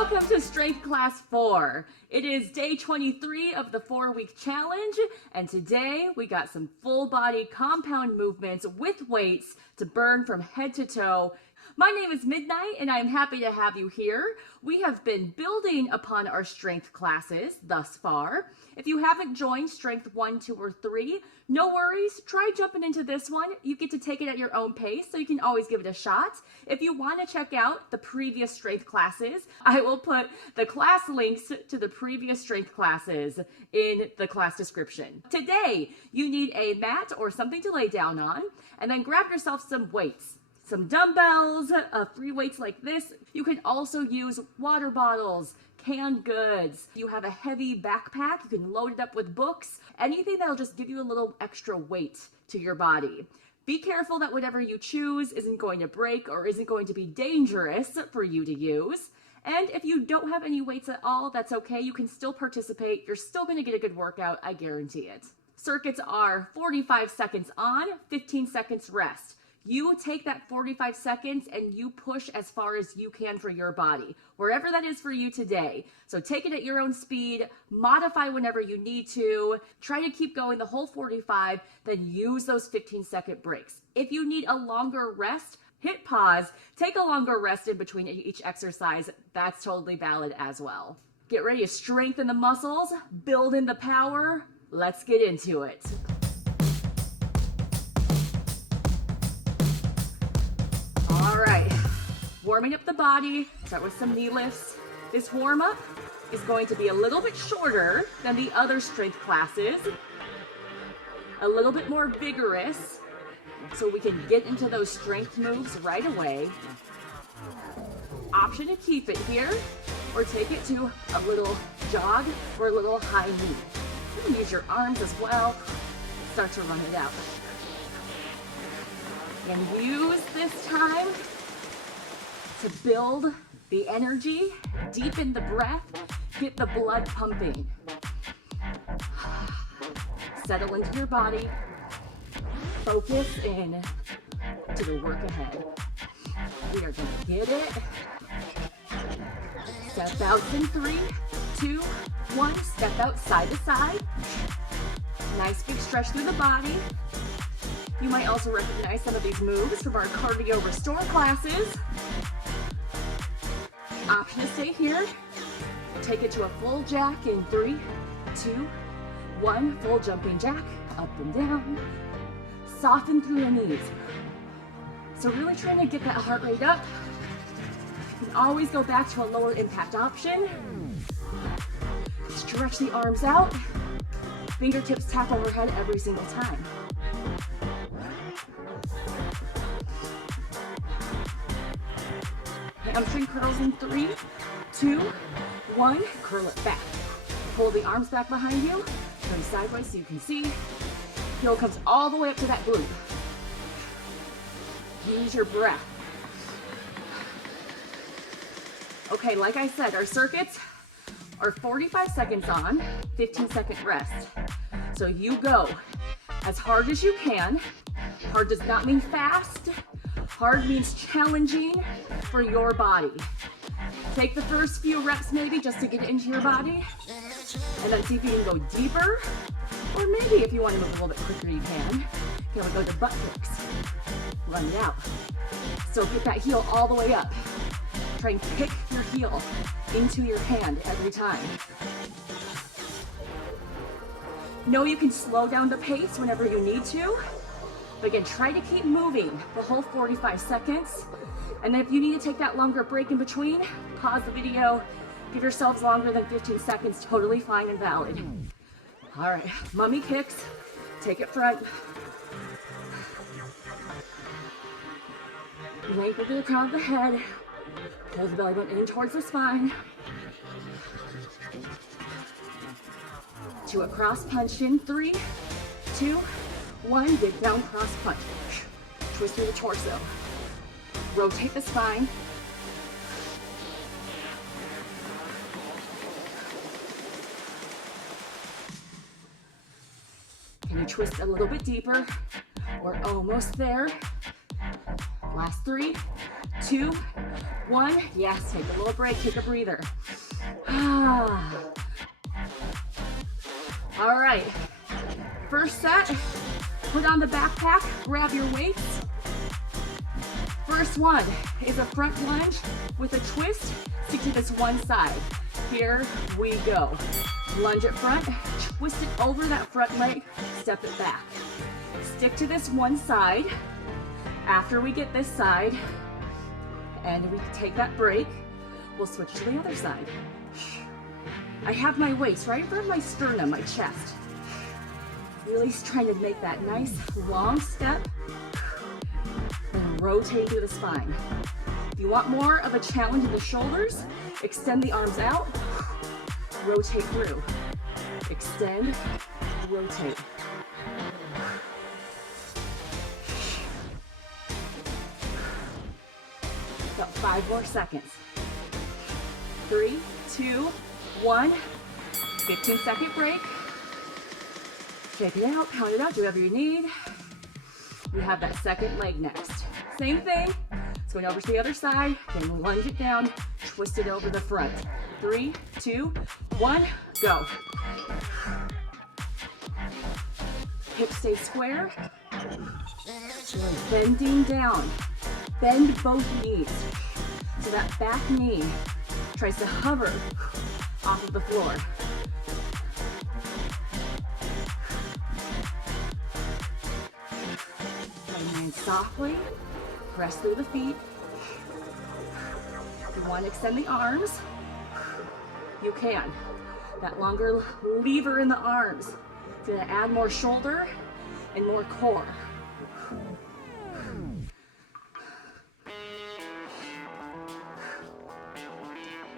Welcome to Strength Class 4. It is day 23 of the 4-week challenge, and today we got some full body compound movements with weights to burn from head to toe. My name is Midnight, and I'm happy to have you here. We have been building upon our strength classes thus far. If you haven't joined Strength 1, 2, or 3, no worries. Try jumping into this one. You get to take it at your own pace, so you can always give it a shot. If you want to check out the previous strength classes, I will put the class links to the previous strength classes in the class description. Today, you need a mat or something to lay down on, and then grab yourself some weights. Some dumbbells, free weights like this. You can also use water bottles, canned goods. You have a heavy backpack, you can load it up with books, anything that'll just give you a little extra weight to your body. Be careful that whatever you choose isn't going to break or isn't going to be dangerous for you to use. And if you don't have any weights at all, that's okay. You can still participate. You're still going to get a good workout, I guarantee it. Circuits are 45 seconds on, 15 seconds rest. You take that 45 seconds and you push as far as you can for your body, wherever that is for you today. So take it at your own speed, modify whenever you need to, try to keep going the whole 45, then use those 15-second breaks. If you need a longer rest, hit pause, take a longer rest in between each exercise. That's totally valid as well. Get ready to strengthen the muscles, build in the power. Let's get into it. All right, warming up the body, start with some knee lifts. This warm-up is going to be a little bit shorter than the other strength classes, a little bit more vigorous, so we can get into those strength moves right away. Option to keep it here, or take it to a little jog or a little high knee. You can use your arms as well, start to run it out. And use this time to build the energy, deepen the breath, get the blood pumping. Settle into your body, focus in to the work ahead. We are gonna get it. Step out in 3, 2, 1. Step out side to side. Nice big stretch through the body. You might also recognize some of these moves from our cardio restore classes. Option to stay here. Take it to a full jack in 3, 2, 1. Full jumping jack, up and down. Soften through the knees. So really trying to get that heart rate up. You can always go back to a lower impact option. Stretch the arms out. Fingertips tap overhead every single time. Hamstring curls in 3, 2, 1. Curl it back. Pull the arms back behind you. Turn sideways so you can see. Heel comes all the way up to that glute. Use your breath. Okay, like I said, our circuits are 45 seconds on, 15-second rest. So you go as hard as you can. Hard does not mean fast. Hard means challenging for your body. Take the first few reps maybe just to get it into your body, and then see if you can go deeper, or maybe if you want to move a little bit quicker, you can. Here we go to butt kicks. Run it out. So get that heel all the way up. Try and kick your heel into your hand every time. Know you can slow down the pace whenever you need to. But again, try to keep moving the whole 45 seconds. And then if you need to take that longer break in between, pause the video, give yourselves longer than 15 seconds, totally fine and valid. All right, mummy kicks, take it front. Lengthen through the crown of the head, pull the belly button in towards the spine. To a cross punch in 3, 2, 1, dig down, cross punch. Twist through the torso. Rotate the spine. Can you twist a little bit deeper? We're almost there. Last 3, 2, 1. Yes, take a little break, take a breather. All right, first set, put on the backpack, grab your weights. First one is a front lunge with a twist. Stick to this one side. Here we go. Lunge at front, twist it over that front leg, step it back. Stick to this one side. After we get this side, and we take that break, we'll switch to the other side. I have my weights right in front of my sternum, my chest. Really trying to make that nice long step and rotate through the spine. If you want more of a challenge in the shoulders, extend the arms out, rotate through. Extend, rotate. About 5 more seconds. 3, 2, 1. 15-second break. Shake it out, pound it out, do whatever you need. We have that second leg next. Same thing. It's going over to the other side, then lunge it down, twist it over the front. 3, 2, 1, go. Hips stay square. Bending down. Bend both knees. So that back knee tries to hover off of the floor. And softly press through the feet. If you want to extend the arms, you can. That longer lever in the arms is going to add more shoulder and more core.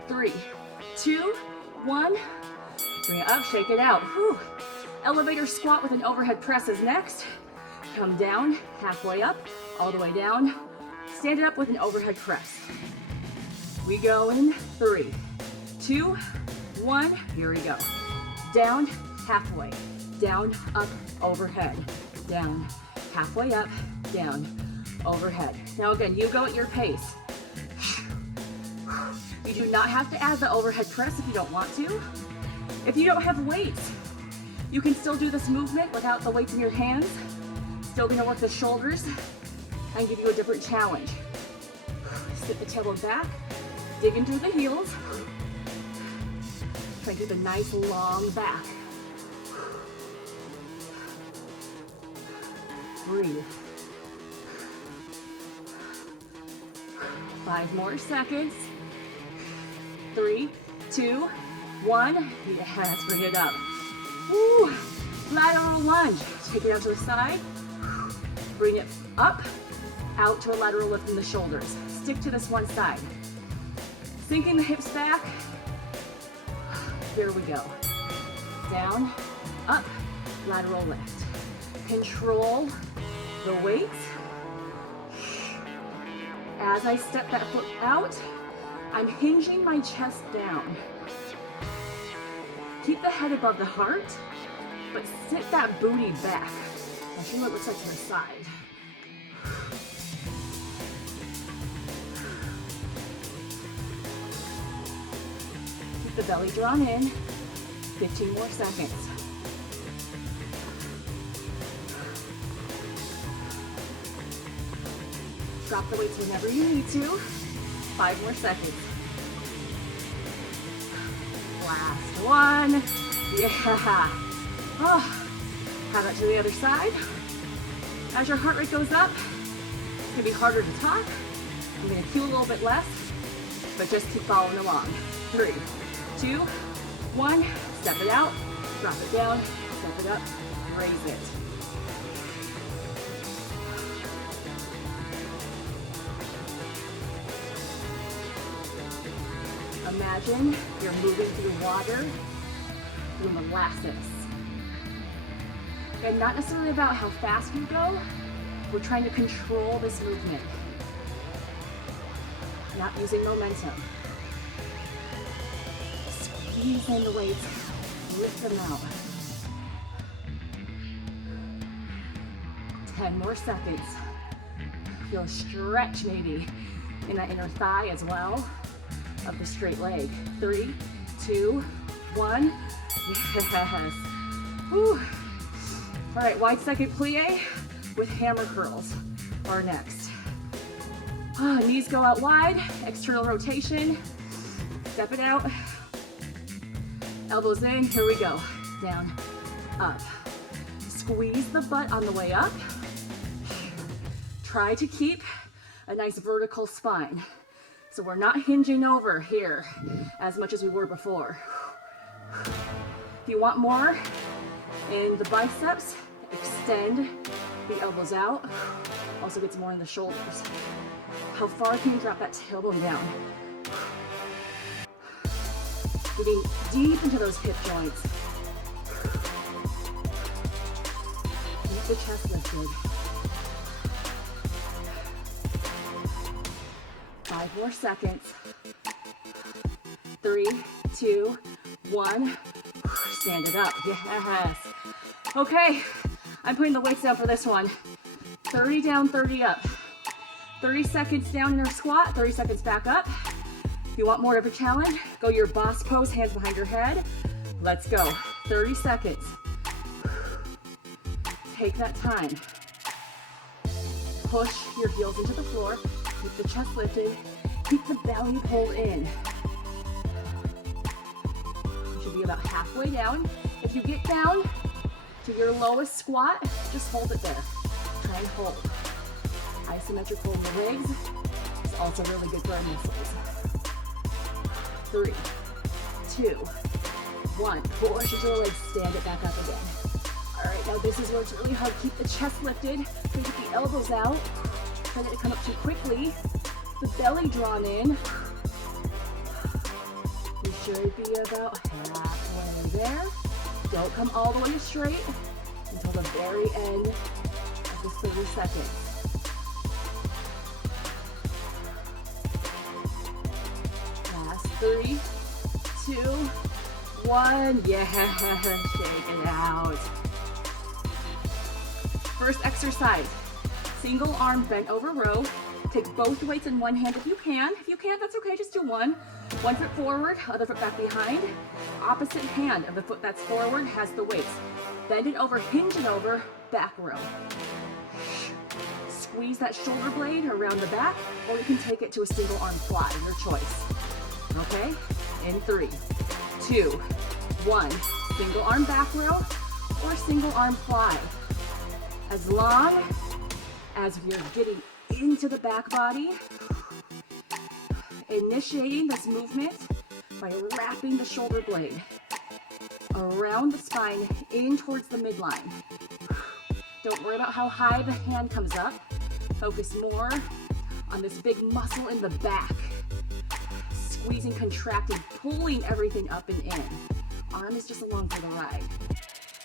Three, 2, 1. Bring it up, shake it out. Whew. Elevator squat with an overhead press is next. Come down, halfway up, all the way down. Stand it up with an overhead press. We go in 3, 2, 1. Here we go. Down, halfway. Down, up, overhead. Down, halfway up, down, overhead. Now again, you go at your pace. You do not have to add the overhead press if you don't want to. If you don't have weights, you can still do this movement without the weights in your hands. Still gonna work the shoulders and give you a different challenge. Sit the tailbone back, dig in through the heels. Try to keep a nice long back. Breathe. 5 more seconds. 3, 2, 1. Yes, bring it up. Woo. Lateral lunge. Take it out to the side. Bring it up, out to a lateral lift in the shoulders. Stick to this one side. Sinking the hips back. Here we go. Down, up, lateral lift. Control the weight. As I step that foot out, I'm hinging my chest down. Keep the head above the heart, but sit that booty back. I'll show you what it looks like to the side. Keep the belly drawn in. 15 more seconds. Drop the weights whenever you need to. 5 more seconds. Last one. Yeah. Oh. Have that to the other side. As your heart rate goes up, it's gonna be harder to talk. I'm gonna cue a little bit less, but just keep following along. 3, 2, 1. Step it out, drop it down, step it up, raise it. Imagine you're moving through water through molasses. And not necessarily about how fast you go, we're trying to control this movement. Not using momentum. Squeeze in the weights, lift them out. 10 more seconds. Feel a stretch maybe in that inner thigh as well of the straight leg. 3, 2, 1. Yes. Whew. All right, wide second plie with hammer curls are next. Knees go out wide, external rotation. Step it out. Elbows in, here we go. Down, up. Squeeze the butt on the way up. Try to keep a nice vertical spine. So we're not hinging over here as much as we were before. If you want more in the biceps, extend the elbows out. Also gets more in the shoulders. How far can you drop that tailbone down? Getting deep into those hip joints. Keep the chest lifted. 5 more seconds. 3, 2, 1. Stand it up. Yes. Okay, I'm putting the weights down for this one. 30 down, 30 up. 30 seconds down in our squat, 30 seconds back up. If you want more of a challenge, go your boss pose, hands behind your head. Let's go. 30 seconds. Take that time. Push your heels into the floor. Keep the chest lifted. Keep the belly pulled in. You should be about halfway down. If you get down to your lowest squat, just hold it there. Try and hold. Isometrical in the legs is also really good for our muscles. 3, 2, 1. Push into the legs, stand it back up again. All right, now this is where it's really hard. Keep the chest lifted. Try to get the elbows out. Try not to come up too quickly. The belly drawn in. You should be about halfway there. Don't come all the way straight until the very end of this 30 seconds. Last 3, 2, 1. Yeah, shake it out. First exercise, single arm bent over row. Take both weights in one hand if you can. If you can't, that's okay, just do one. One foot forward, other foot back behind. Opposite hand of the foot that's forward has the weights. Bend it over, hinge it over, back row. Squeeze that shoulder blade around the back, or you can take it to a single arm fly, your choice. Okay? In 3, 2, 1. Single arm back row or single arm fly. As long as you're getting into the back body, initiating this movement by wrapping the shoulder blade around the spine in towards the midline. Don't worry about how high the hand comes up. Focus more on this big muscle in the back. Squeezing, contracting, pulling everything up and in. Arm is just along for the ride.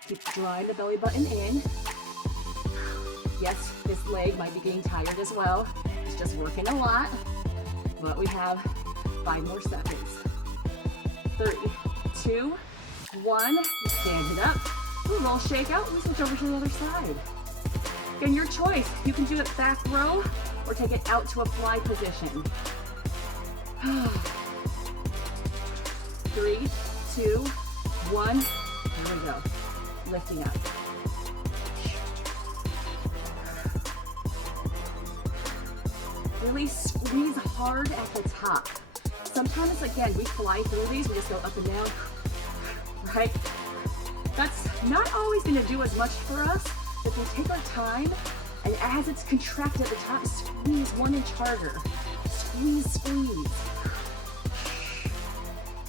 Keep drawing the belly button in. Yes, this leg might be getting tired as well. It's just working a lot, but we have 5 more seconds. 3, 2, 1. Stand it up. A little shake out. We switch over to the other side. Again, your choice. You can do it back row or take it out to a fly position. 3, 2, 1. Here we go. Lifting up. Really squeeze hard at the top. Sometimes, again, we fly through these, we just go up and down, right? That's not always gonna do as much for us. If we take our time, and as it's contracted at the top, squeeze 1 inch harder. Squeeze, squeeze.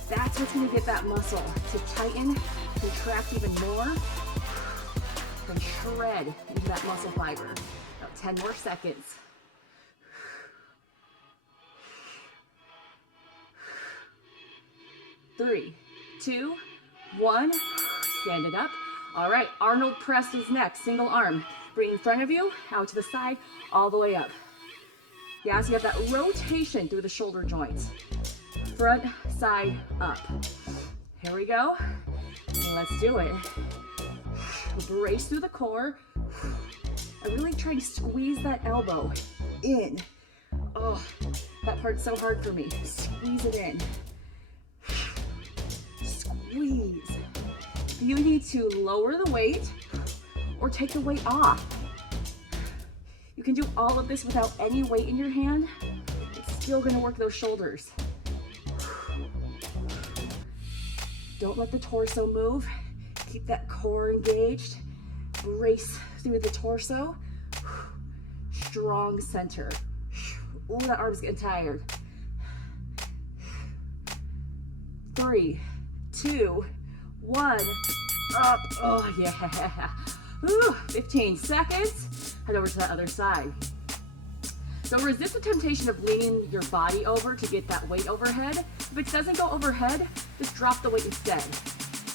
That's what's gonna get that muscle to tighten, contract even more, and shred into that muscle fiber. About 10 more seconds. 3, 2, 1. Stand it up. All right, Arnold press is next. Single arm. Bring in front of you, out to the side, all the way up. Yeah, so you have that rotation through the shoulder joints. Front, side, up. Here we go. Let's do it. Brace through the core. I really try to squeeze that elbow in. Oh, that part's so hard for me. Squeeze it in. Squeeze. If you need to lower the weight or take the weight off, you can do all of this without any weight in your hand. It's still gonna work those shoulders. Don't let the torso move. Keep that core engaged. Brace through the torso. Strong center. Oh, that arm's getting tired. 3, 2, 1. Up. Oh, yeah. Ooh, 15 seconds. Head over to the other side. So resist the temptation of leaning your body over to get that weight overhead. If it doesn't go overhead, just drop the weight instead.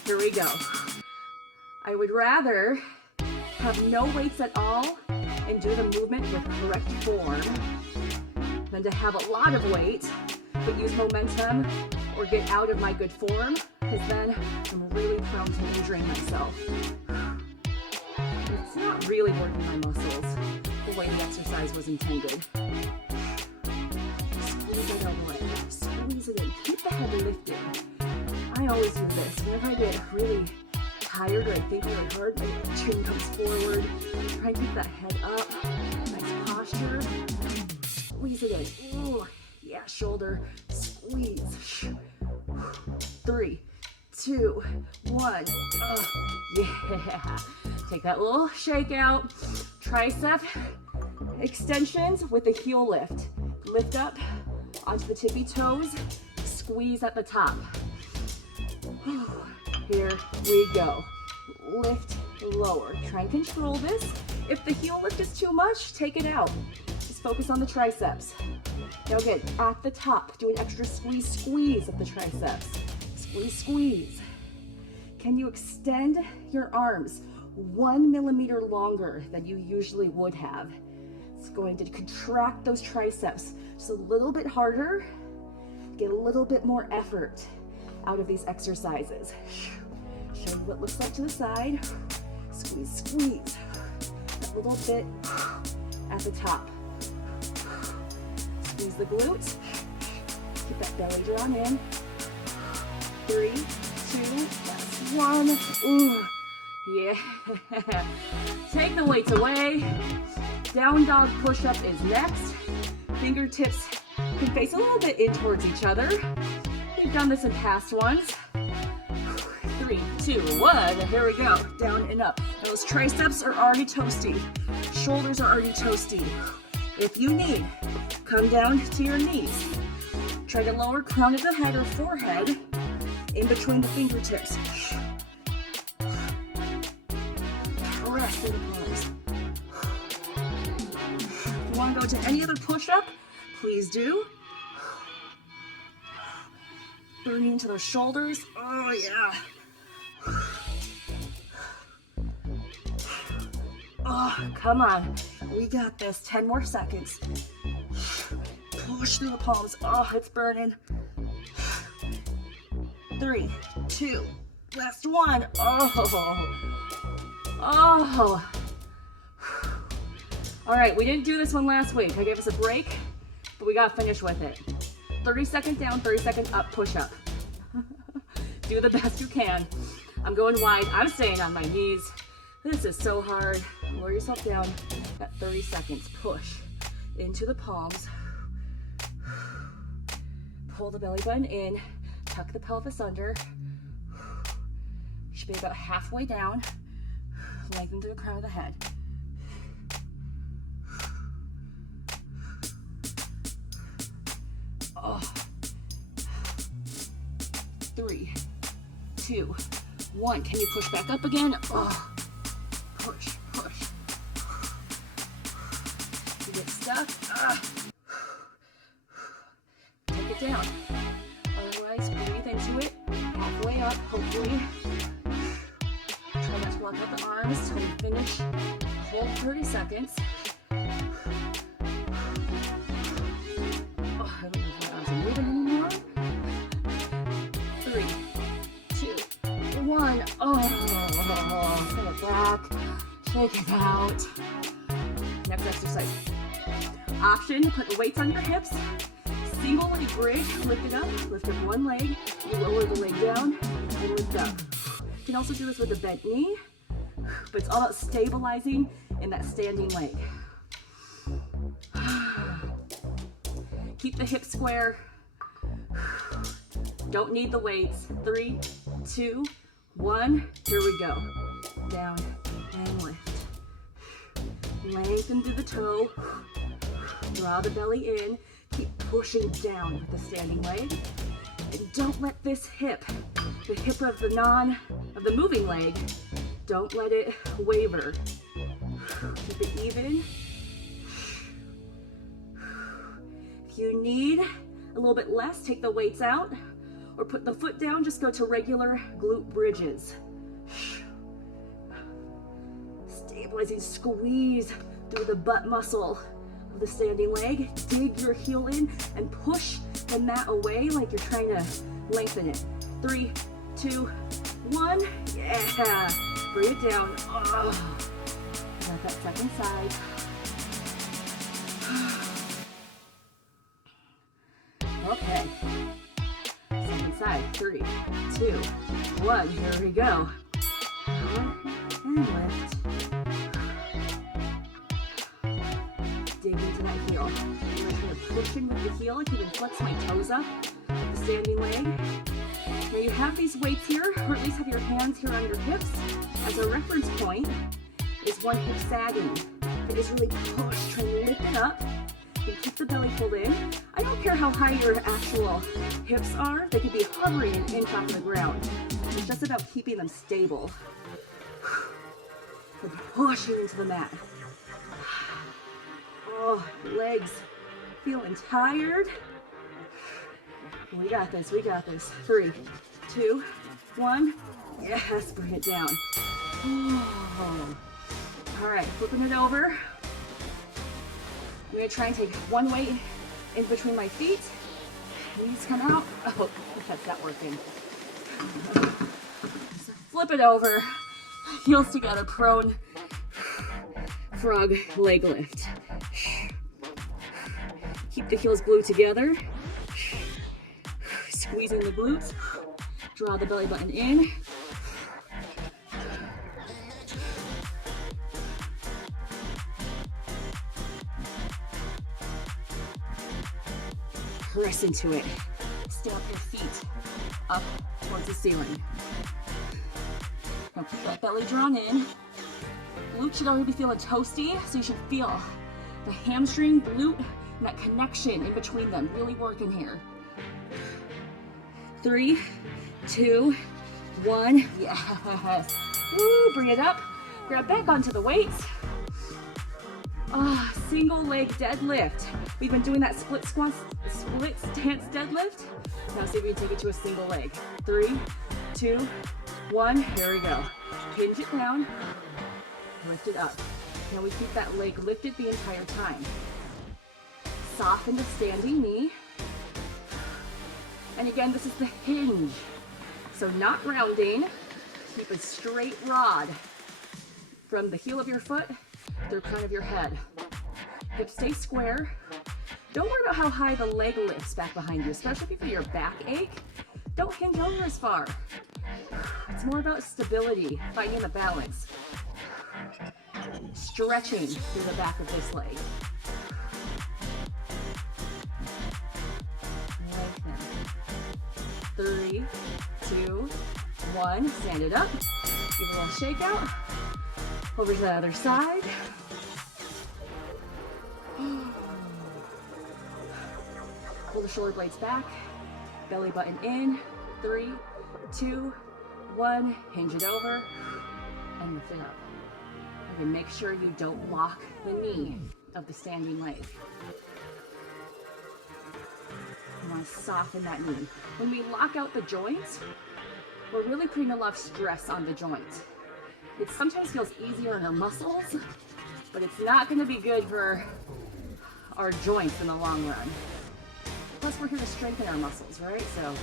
Here we go. I would rather have no weights at all and do the movement with correct form than to have a lot of weight but use momentum or get out of my good form, because then I'm really prone to injuring myself. It's not really working my muscles the way the exercise was intended. Squeeze it over it. Squeeze it in. Keep the head lifted. I always do this. Whenever I get really tired or I think really hard, my chin comes forward. Try and keep that head up. Nice posture. Squeeze it in. Ooh, yeah, shoulder. Squeeze. 3, 2, 1. Yeah. Take that little shake out. Tricep extensions with the heel lift. Lift up onto the tippy toes. Squeeze at the top. Here we go. Lift, lower. Try and control this. If the heel lift is too much, take it out. Just focus on the triceps. Now again, at the top, do an extra squeeze, squeeze of the triceps. Squeeze, squeeze. Can you extend your arms 1 millimeter longer than you usually would have? It's going to contract those triceps just a little bit harder, get a little bit more effort out of these exercises. Show you what it looks like to the side. Squeeze, squeeze. A little bit at the top. Squeeze the glutes. Keep that belly drawn in. 3, 2, that's 1. Ooh, yeah. Take the weights away. Down dog push-up is next. Fingertips can face a little bit in towards each other. We've done this in past ones. 3, 2, 1. Here we go. Down and up. Those triceps are already toasty. Shoulders are already toasty. If you need, come down to your knees. Try to lower crown of the head or forehead in between the fingertips. Press through the palms. If you want to go to any other push-up, please do. Burning into those shoulders. Oh, yeah. Oh, come on. We got this. 10 more seconds. Push through the palms. Oh, it's burning. 3, 2, last 1. Oh. All right, we didn't do this one last week. I gave us a break, but we got to finish with it. 30 seconds down, 30 seconds up, push up. Do the best you can. I'm going wide. I'm staying on my knees. This is so hard. Lower yourself down at 30 seconds. Push into the palms. Pull the belly button in. Tuck the pelvis under. You should be about halfway down. Lengthen through the crown of the head. Oh. 3, 2, 1. Can you push back up again? Oh. Push, push. You get stuck. Take it down. Otherwise, breathe into it. Halfway up, hopefully. Try not to lock out the arms till we finish. Hold 30 seconds. Oh, I don't know if my arms are moving anymore. 3, 2, 1. Oh, send it back. Shake it out. Next exercise. option, put the weights on your hips, single leg bridge, lift it up, lift up one leg, you lower the leg down, and lift up. You can also do this with a bent knee, but it's all about stabilizing in that standing leg. Keep the hips square. Don't need the weights. 3, 2, 1, here we go. Down and lift. Lengthen through the toe. Draw the belly in. Keep pushing down with the standing leg. And don't let this hip, the hip of the moving leg, don't let it waver. Keep it even. If you need a little bit less, take the weights out or put the foot down, just go to regular glute bridges. Stabilizing, squeeze through the butt muscle of the standing leg. Dig your heel in and push the mat away like you're trying to lengthen it. 3, 2, 1. Yeah. Bring it down. Oh. Got that second side. Okay. Second side. 3, 2, 1. Here we go. And lift. Dig into that heel. I'm going to push in with the heel. I can even flex my toes up with the standing leg. Now you have these weights here, or at least have your hands here on your hips. As a reference point is one hip sagging. It is really push. Try and lift it up. And keep the belly pulled in. I don't care how high your actual hips are. They could be hovering an inch off the ground. It's just about keeping them stable. And pushing into the mat. Oh, legs feeling tired. We got this, we got this. 3, 2, 1. Yes, bring it down. Oh. All right, flipping it over. I'm gonna try and take one weight in between my feet. Knees come out. Oh, that's not working. So flip it over. Heels together, prone frog leg lift. Keep the heels glued together. Squeezing the glutes. Draw the belly button in. Press into it. Step your feet up towards the ceiling. Now keep that belly drawn in. Glute should already be feeling toasty, so you should feel the hamstring, glute, and that connection in between them really working here. 3, 2, 1. Yes. Woo, bring it up. Grab back onto the weights. Single leg deadlift. We've been doing that split stance deadlift. Now see if we can take it to a single leg. 3, 2, 1. Here we go. Hinge it down. Lift it up. Now we keep that leg lifted the entire time. Soften the standing knee. And again, this is the hinge. So not rounding. Keep a straight rod from the heel of your foot to the crown of your head. Hips stay square. Don't worry about how high the leg lifts back behind you, especially if you feel your back ache. Don't hinge over as far. It's more about stability, finding the balance. Stretching through the back of this leg. Lengthen. 3, 2, 1. Stand it up. Give a little shake out. Over to the other side. Pull the shoulder blades back. Belly button in. 3, 2, 1. Hinge it over. And lift it up. Okay, make sure you don't lock the knee of the standing leg. You want to soften that knee. When we lock out the joints, we're really putting a lot of stress on the joint. It sometimes feels easier in our muscles, but it's not going to be good for our joints in the long run. Plus, we're here to strengthen our muscles, right? So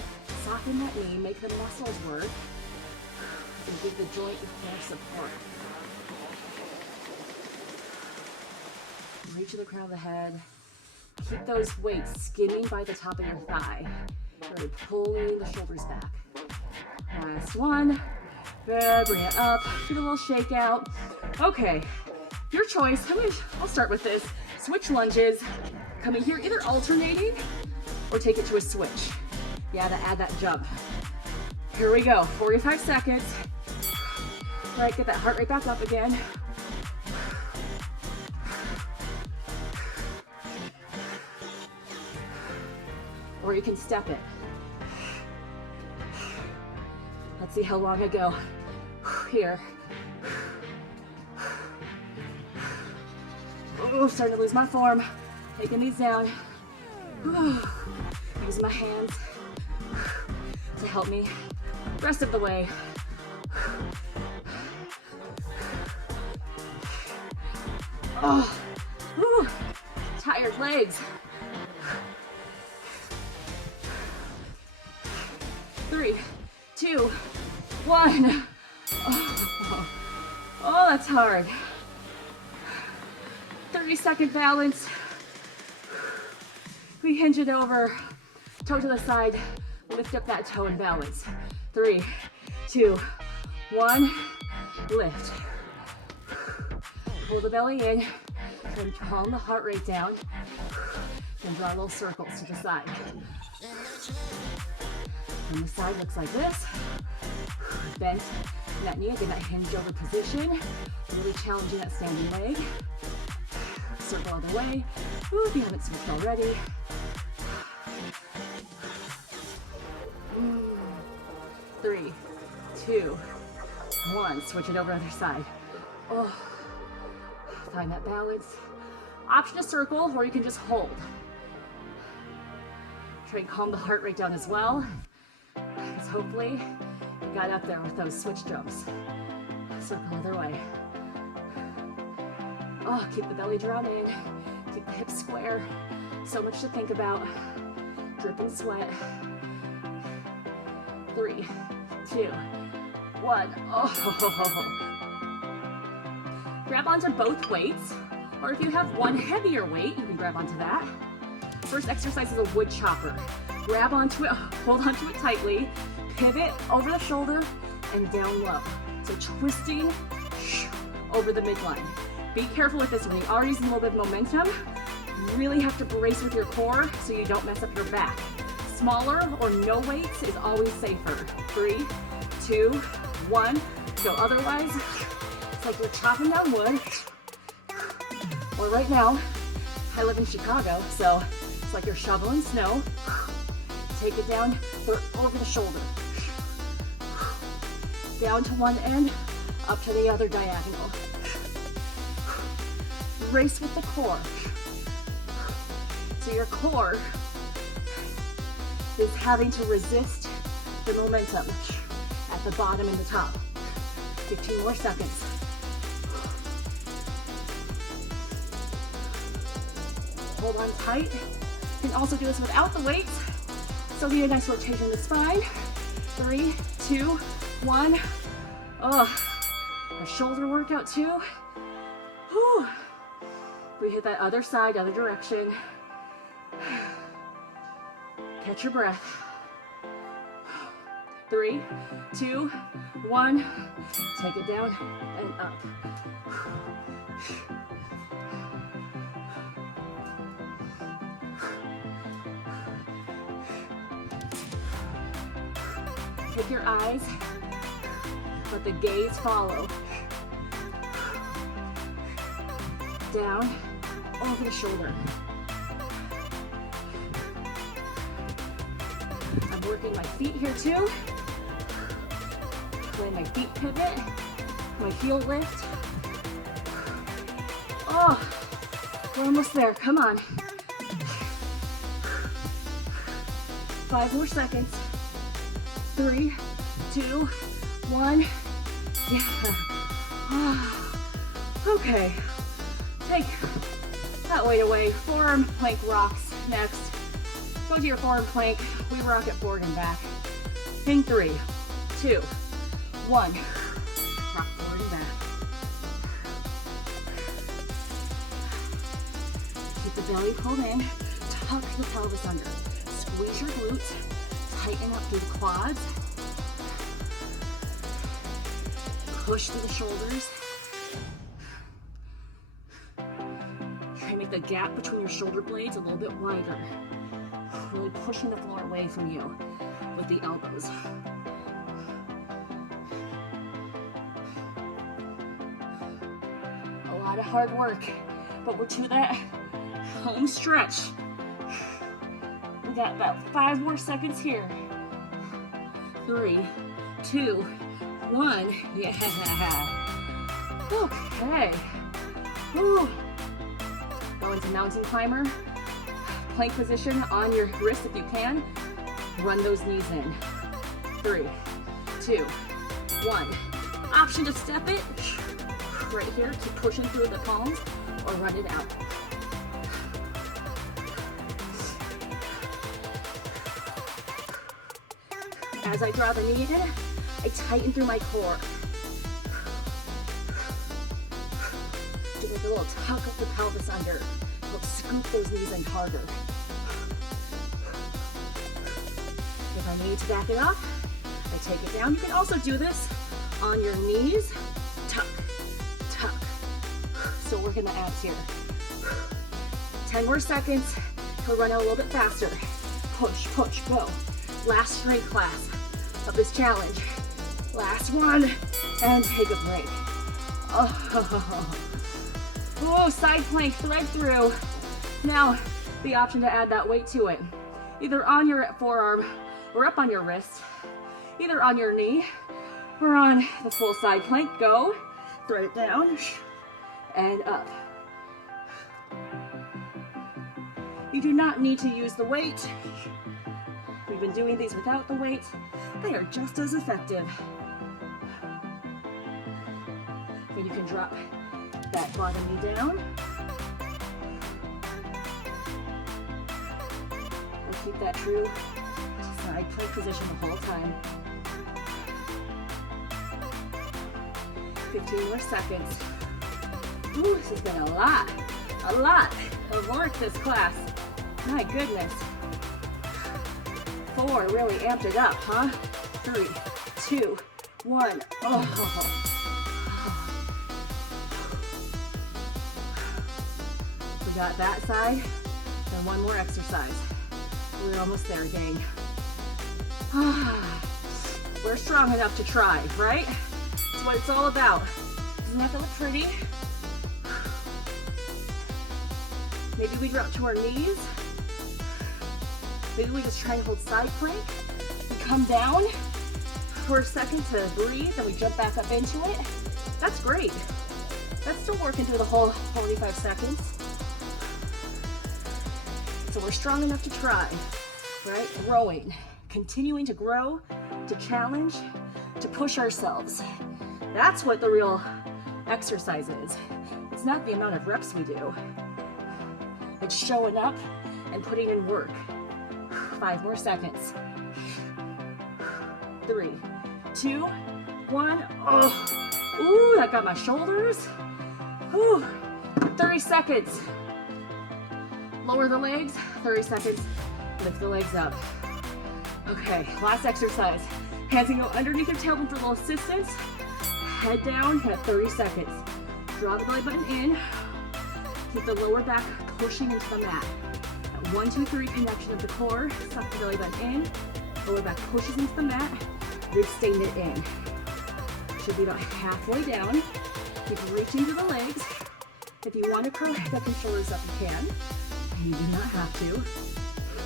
soften that knee, make the muscles work, and give the joint more support. Reach to the crown of the head, Keep those weights skimming by the top of your thigh. Really pulling the shoulders back. Last one. Good, bring it up. Get a little shake out. Okay, your choice. I'll start with this. Switch lunges. Coming here, either alternating or take it to a switch. Yeah, to add that jump. Here we go, 45 seconds. All right, get that heart rate back up again. Or you can step it. Let's see how long I go. Here. Oh, starting to lose my form. Taking these down. Using my hands to help me rest of the way. Oh, whew, tired legs. 3, 2, 1. Oh, that's hard. 30-second balance. We hinge it over, toe to the side, lift up that toe and balance. 3, 2, 1, lift. Pull the belly in, then calm the heart rate down, then draw little circles to the side. And the side looks like this. Bend that knee, again, that hinged over position. Really challenging that standing leg. Circle other way. Ooh, if you haven't switched already. 3, 2, 1. Switch it over other side. Oh, find that balance. Option to circle, or you can just hold. Try and calm the heart rate down as well. Because hopefully you got up there with those switch jumps. Circle other way. Oh, keep the belly drawn in. Keep the hips square. So much to think about. Dripping sweat. 3, 2, 1. Oh. Grab onto both weights, or if you have one heavier weight, you can grab onto that. First exercise is a wood chopper. Grab onto it, hold onto it tightly, pivot over the shoulder and down low. So twisting over the midline. Be careful with this one. You already see a little bit of momentum. You really have to brace with your core so you don't mess up your back. Smaller or no weights is always safer. 3, 2, 1. Go otherwise. It's like you're chopping down wood. Or right now, I live in Chicago, so it's like you're shoveling snow. Take it down, throw it over the shoulder. Down to one end, up to the other diagonal. Race with the core. So your core is having to resist the momentum at the bottom and the top. 15 more seconds. Hold on tight. You can also do this without the weights. So get a nice rotation in the spine. 3, 2, 1. Oh, a shoulder workout too. Whew. We hit that other side, other direction. Catch your breath. 3, 2, 1. Take it down and up. Take your eyes, let the gaze follow. Down, over the shoulder. I'm working my feet here too. Letting my feet pivot, my heel lift. Oh, we're almost there, come on. 5 more seconds. 3, 2, 1. Yeah. Okay. Take that weight away. Forearm plank rocks next. Go to your forearm plank. We rock it forward and back. In 3, 2, 1. Rock forward and back. Keep the belly pulled in. tuck the pelvis under. Squeeze your glutes, tighten up through the quads. Push through the shoulders. Try to make the gap between your shoulder blades a little bit wider. Really pushing the floor away from you with the elbows. A lot of hard work, but we're to that home stretch. We got about 5 more seconds here. 3, 2, 1. Yeah. Okay. Woo. Go into mountain climber. Plank position on your wrist if you can. Run those knees in. 3, 2, 1. Option to step it. Right here, keep pushing through the palms or run it out. As I draw the knee in, I tighten through my core. Do like a little tuck of the pelvis under. Help scoop those knees in harder. If I need to back it up, I take it down. You can also do this on your knees. Tuck, tuck. Still working the abs here. 10 more seconds. We'll run out a little bit faster. Push, push, go. Last strength class of this challenge. Last one, and take a break. Oh, side plank, thread through. Now, the option to add that weight to it. Either on your forearm or up on your wrist. Either on your knee or on the full side plank. Go, thread it down, and up. You do not need to use the weight. We've been doing these without the weight. They are just as effective. And you can drop that bottom knee down. And keep that true side plank position the whole time. 15 more seconds. Ooh, this has been a lot of work this class. My goodness. 4, really amped it up, huh? 3, 2, 1. Oh. We got that side, and one more exercise. We're almost there, gang. We're strong enough to try, right? That's what it's all about. Doesn't have to look pretty. Maybe we drop to our knees. Maybe we just try and hold side plank. We come down for a second to breathe, and we jump back up into it. That's great. That's still working through the whole 45 seconds. So we're strong enough to try, right? Growing, continuing to grow, to challenge, to push ourselves. That's what the real exercise is. It's not the amount of reps we do. It's showing up and putting in work. 5 more seconds. 3, 2, 1. Oh, ooh, that got my shoulders. Ooh, 30 seconds. Lower the legs, 30 seconds. Lift the legs up. Okay, last exercise. Hands can go underneath your tailbone for a little assistance. Head down, at 30 seconds. Draw the belly button in. Keep the lower back pushing into the mat. That 1, 2, 3 connection of the core. Suck the belly button in. Lower back pushes into the mat. Ribs stay knit in. Should be about halfway down. Keep reaching to the legs. If you want to curl back and shoulders up, you can. You do not have to.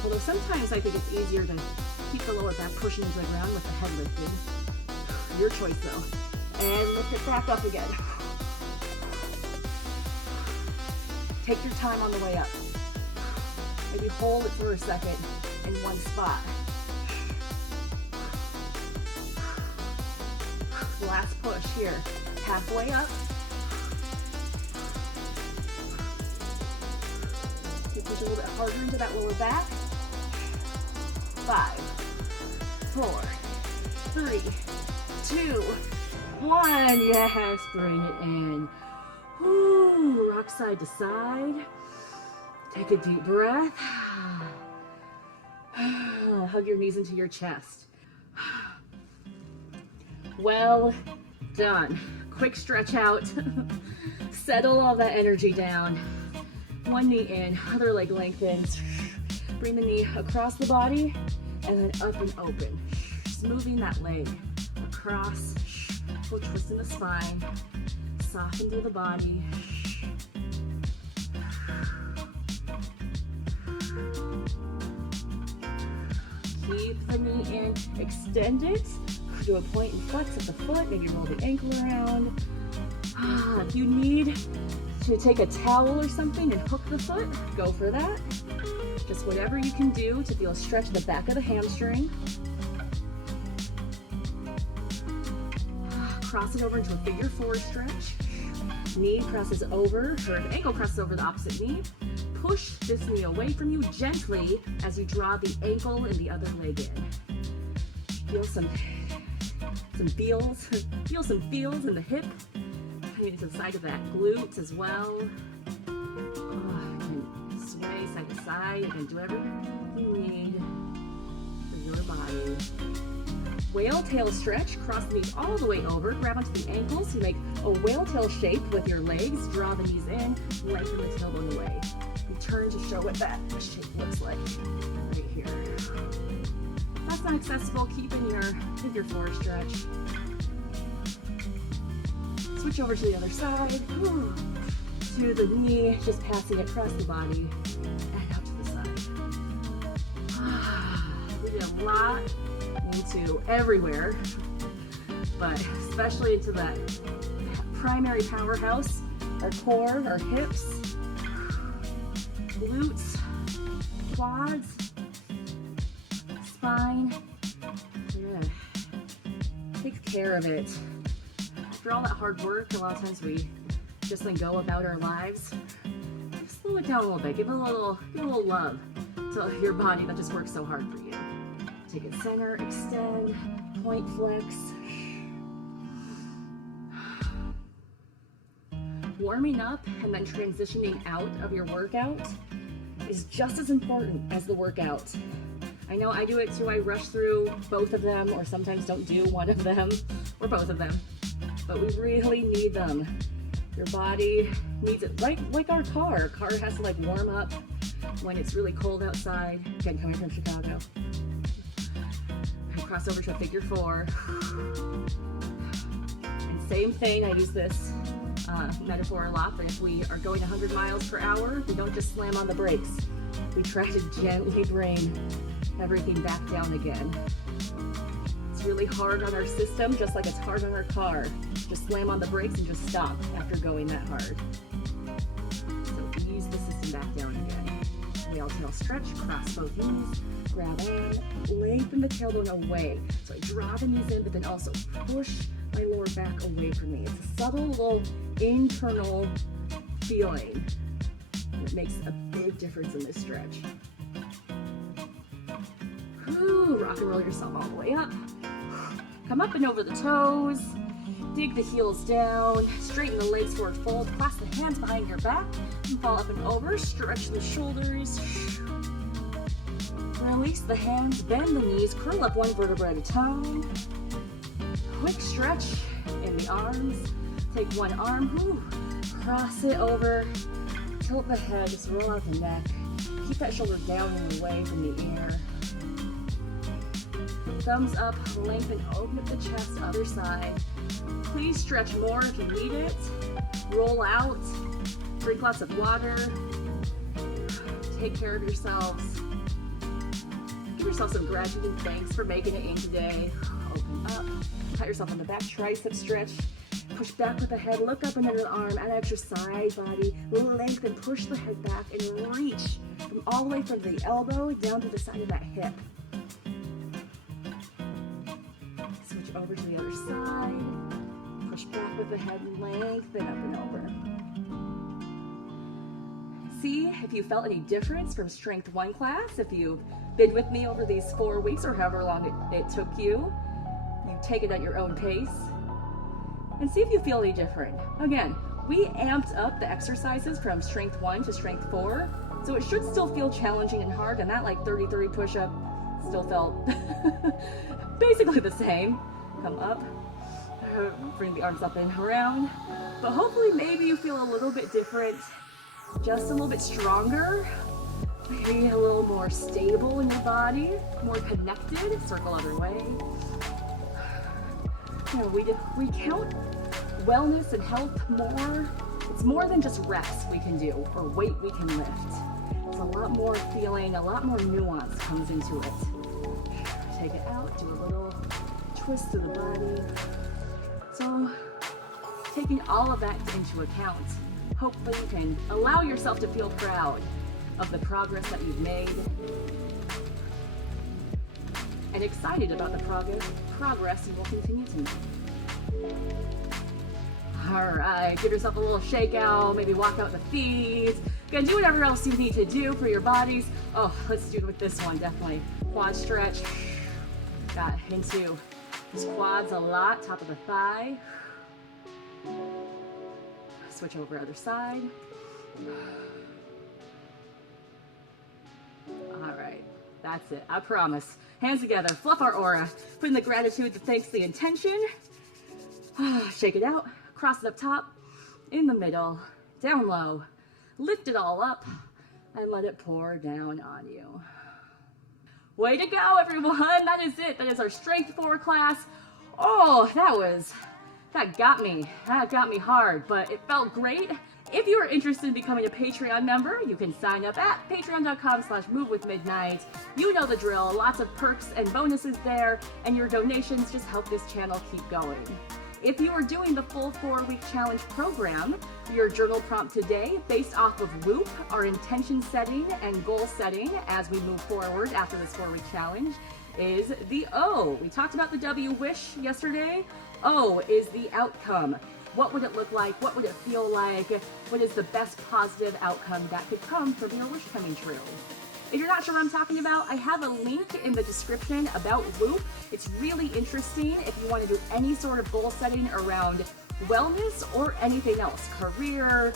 Although sometimes I think it's easier to keep the lower back pushing into the ground with the head lifted. Your choice though. And lift it back up again. Take your time on the way up. Maybe hold it for a second in one spot. Last push here. Halfway up. You push a little bit harder into that lower back. 5, 4, 3, 2, 1. Yes, bring it in. Woo, rock side to side. Take a deep breath. hug your knees into your chest. Well done. Quick stretch out. Settle all that energy down. One knee in, other leg lengthens. Bring the knee across the body and then up and open. Smoothing that leg across. We'll twist in the spine. Soften through the body. Keep the knee in, extend it. Do a point and flex of the foot, maybe roll the ankle around. If you need to take a towel or something and hook the foot, go for that. Just whatever you can do to feel a stretch in the back of the hamstring. Cross it over into a figure four stretch. Knee crosses over, or the ankle crosses over the opposite knee. Push this knee away from you gently as you draw the ankle and the other leg in. Feel some feels, feel some feels in the hip, coming to the side of that glute as well. You can sway side to side, you can do everything you need for your body. Whale tail stretch, cross the knees all the way over, grab onto the ankles, you make a whale tail shape with your legs, draw the knees in, lengthen the tailbone away. You turn to show what that shape looks like right here. That's not accessible, keep in your figure four stretch. Switch over to the other side. To the knee, just passing across the body and out to the side. We did a lot into everywhere, but especially into that primary powerhouse, our core, our hips, glutes, quads, spine. Yeah. Take care of it. After all that hard work, a lot of times we just then go about our lives. Just slow it down a little bit. Give a little love to your body that just works so hard for you. Take it center, extend, point flex. Warming up and then transitioning out of your workout is just as important as the workout. I know I do it too. I rush through both of them, or sometimes don't do one of them or both of them, but we really need them. Your body needs it, like our car. Our car has to like warm up when it's really cold outside. Again, coming from Chicago. And cross over to a figure four. And same thing, I use this metaphor a lot, but if we are going 100 miles per hour, we don't just slam on the brakes. We try to gently bring everything back down again. It's really hard on our system, just like it's hard on our car. Just slam on the brakes and just stop after going that hard. So ease the system back down again. Whale tail stretch, cross both knees, grab on, lengthen the tailbone away. So I draw the knees in, but then also push my lower back away from me. It's a subtle little internal feeling that makes a big difference in this stretch. Rock and roll yourself all the way up. Come up and over the toes. Dig the heels down. Straighten the legs forward fold. Clasp the hands behind your back. And fall up and over. Stretch the shoulders. Release the hands. Bend the knees. Curl up one vertebra at a time. Quick stretch in the arms. Take one arm. Cross it over. Tilt the head. Just roll out the neck. Keep that shoulder down and away from the ear. Thumbs up, lengthen, open up the chest, other side. Please stretch more if you need it. Roll out, drink lots of water. Take care of yourselves. Give yourself some gratitude and thanks for making it in today. Open up, pat yourself on the back, tricep stretch. Push back with the head, look up and under the arm, add extra side body, lengthen, push the head back and reach from all the way from the elbow down to the side of that hip. Switch over to the other side, push back with the head, lengthen up and over. See if you felt any difference from Strength 1 class, if you've been with me over these 4 weeks or however long it took you. You take it at your own pace. And see if you feel any different. Again, we amped up the exercises from Strength 1 to Strength 4, so it should still feel challenging and hard, and that like 33 push-up, Still felt basically the same. Come up, bring the arms up and around. But hopefully maybe you feel a little bit different, just a little bit stronger, maybe a little more stable in your body, more connected. Circle other way. You know, we count wellness and health more. It's more than just reps we can do or weight we can lift. It's a lot more feeling, a lot more nuance comes into it. Take it out, do a little twist to the body. So, taking all of that into account, hopefully you can allow yourself to feel proud of the progress that you've made and excited about the progress you will continue to make. All right, give yourself a little shake out, maybe walk out the feet. You can do whatever else you need to do for your bodies. Oh, let's do it with this one, definitely. Quad stretch. Got into these quads a lot, top of the thigh. Switch over other side. All right, that's it, I promise. Hands together, fluff our aura. Put in the gratitude, the thanks, the intention. Shake it out, cross it up top, in the middle, down low. Lift it all up and let it pour down on you. Way to go, everyone. That is it. That is our Strength 4 class. Oh, that got me. That got me hard, but it felt great. If you are interested in becoming a Patreon member, you can sign up at patreon.com/movewithmidnight. You know the drill. Lots of perks and bonuses there, and your donations just help this channel keep going. If you are doing the full 4-week challenge program, your journal prompt today, based off of Whoop, our intention setting and goal setting as we move forward after this 4-week challenge, is the O. We talked about the W, wish, yesterday. O is the outcome. What would it look like? What would it feel like? What is the best positive outcome that could come from your wish coming true? If you're not sure what I'm talking about, I have a link in the description about Whoop. It's really interesting if you want to do any sort of goal setting around wellness or anything else, career,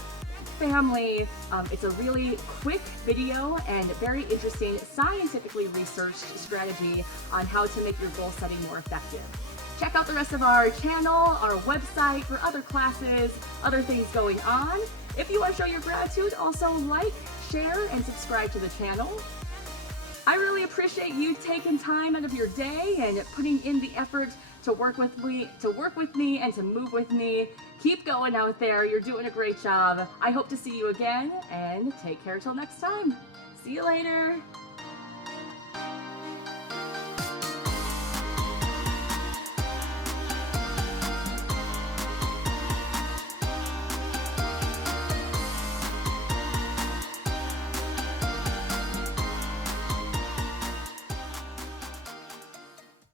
family. It's a really quick video and very interesting, scientifically researched strategy on how to make your goal setting more effective. Check out the rest of our channel, our website for other classes, other things going on. If you want to show your gratitude, also like, share, and subscribe to the channel. I really appreciate you taking time out of your day and putting in the effort to work with me, and to move with me. Keep going out there. You're doing a great job. I hope to see you again, and take care till next time. See you later.